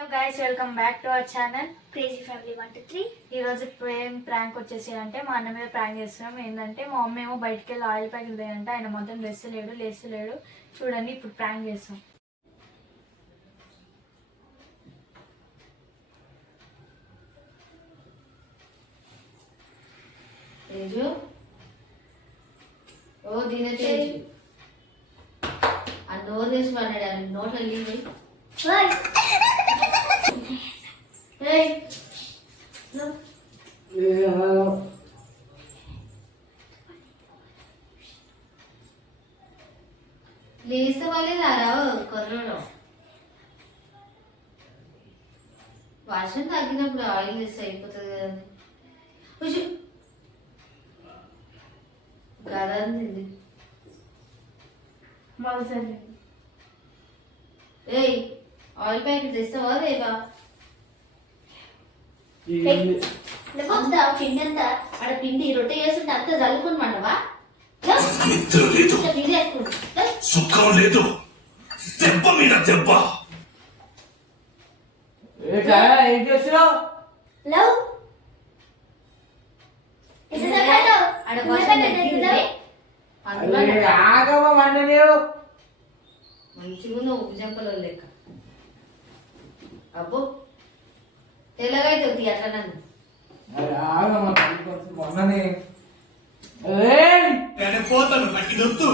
Hello guys, welcome back to our channel crazy family 1 2 3. ఈ రోజు ఏం ప్రాంక్ వచ్చేసి అంటే మా అన్న మీద ప్రాంక్ చేస్తున్నాం. ఏంటంటే మా మమ్మీ ఏమో బయటికి వెళ్ళి ఆయిల్ ప్యాకెట్ తేయంటే ఆయన మొత్తం లేస్తలేడు. చూడండి, ఇప్పుడు ప్రాంక్ చేస్తాం. ఓ దీని తేజు ఆ నోరు వేసి పడ్డాడు నోట్లో లీవ్ లేస్తే వాళ్ళేదారా కొర్రలో వర్షం తగ్గినప్పుడు ఆయిల్ వేస్తే అయిపోతుంది కదండి కొంచెం గదంది ఏయ్ ఆయిల్ ప్యాకెట్ తెస్తావా రేపా అంతా పిండి అంతా ఆడ పిండి రొట్టె చేస్తుంటే అంతా చల్లుకోనమాటవా పిండి వేసుకుంటా సుఖం లేదు దెబ్బ మీద దెబ్బ ఏం చేస్తున్నావు? లవ్ ఆడ వర్షం తగ్గింది ఆగమా మండ నీవు మంచిగా నువ్వు ఉజంపలో లెక్క అబ్బో తెల్లగైతే అట్లా నన్ను ఆగమా మొన్ననే నేను పోతాను నాకు దొద్దు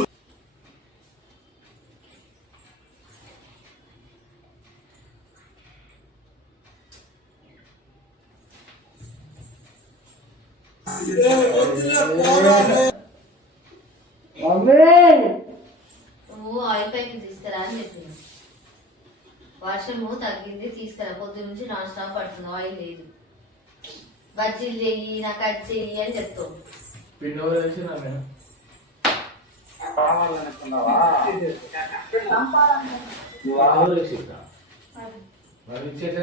నువ్వు ఆయిల్ ప్యాకెట్ తీసుకురా అని చెప్పిన వర్షము తగ్గింది తీసుకురా పొద్దు నుంచి నాన్ స్టాప్ పడుతుంది ఆయిల్ లేదు బజ్జీలు చెయ్యి నాకు అది చెయ్యి అని చెప్తావు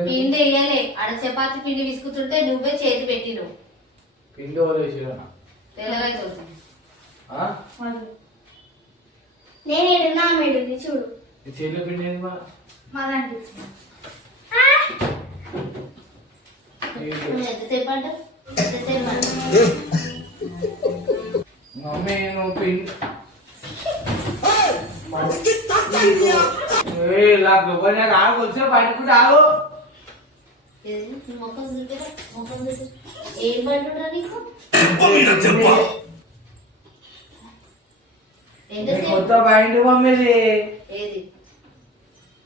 పిండి వేయలే ఆడ చపాతి పిండి విసుకుతుంటే నువ్వే చేతి పెట్టిను పిండి తెల్లగైతే అవుతుంది నేనేడున్నా మేడుంది చూడు చేతిలో పిండి ఏంది మా మాదండి నువ్వు ఎంతసేపు అంట ఎంతసేపు అంట మమ్మీ నువ్వు పిండి ఇలా గొప్పగా ఆగు వచ్చే పట్టుకుంటే ఆగు మొక్కలు చూపిరా మొక్కలు చూపి ఏం పండురా నీకు దెబ్బ మీద దెబ్బ ఎంతసేపు కొత్త బయట మమ్మీది ఏది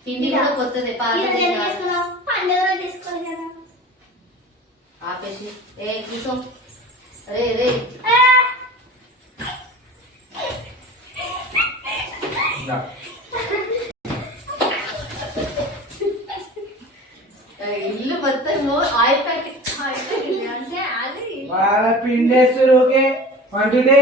పిండి కూడా కొత్తది పండుగ తీసుకోవాలి కదా ఆపేసి ఏ కూర్చో రే రే ఇల్లు మొత్తం ఆయిల్ ప్యాకెట్ అంటే అది వాళ్ళ పిండి వేస్తారు ఓకే వంటుండే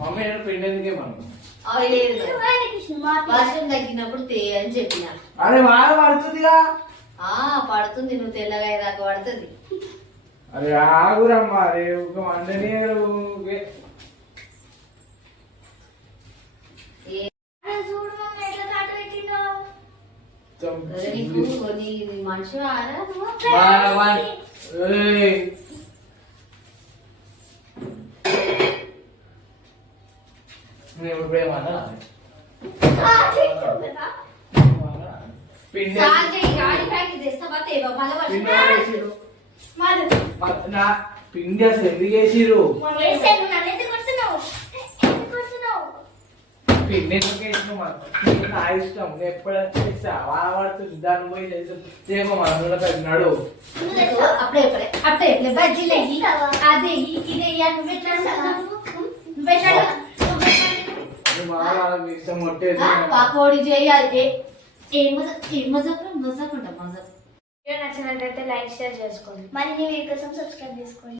మమ్మీ పిండి ఎందుకే మనం ఆయిల్ వర్షం తగ్గినప్పుడు తే అని చెప్పిన అరే బాగా పడుతుందిగా పడుతుంది నువ్వు తెల్లగా దాకా పడుతుంది అరే ఆగురమ్మా అరే ఒక వండని నీకు నీ మనిషి ఆరా నువ్వు ఇప్పుడేమన్నా పిండి పిండి అసలు ఎందుకు వేసిరు పిండి ఎందుకు వేసిన నా ఇష్టం ఎప్పుడైతే వాడబడుతుంది దాన్ని పోయి రేపు మన తగ్గినాడు అప్పుడే బజ్జీలు అదే ఇది ఇష్టం కొట్టేది పకోడీ చేయాలి ఏం మజాక్ ఉంటా మజాక్ వీడియో నచ్చినట్లయితే లైక్ షేర్ చేసుకోండి. మరి నీ వీడియో కోసం సబ్స్క్రైబ్ చేసుకోండి.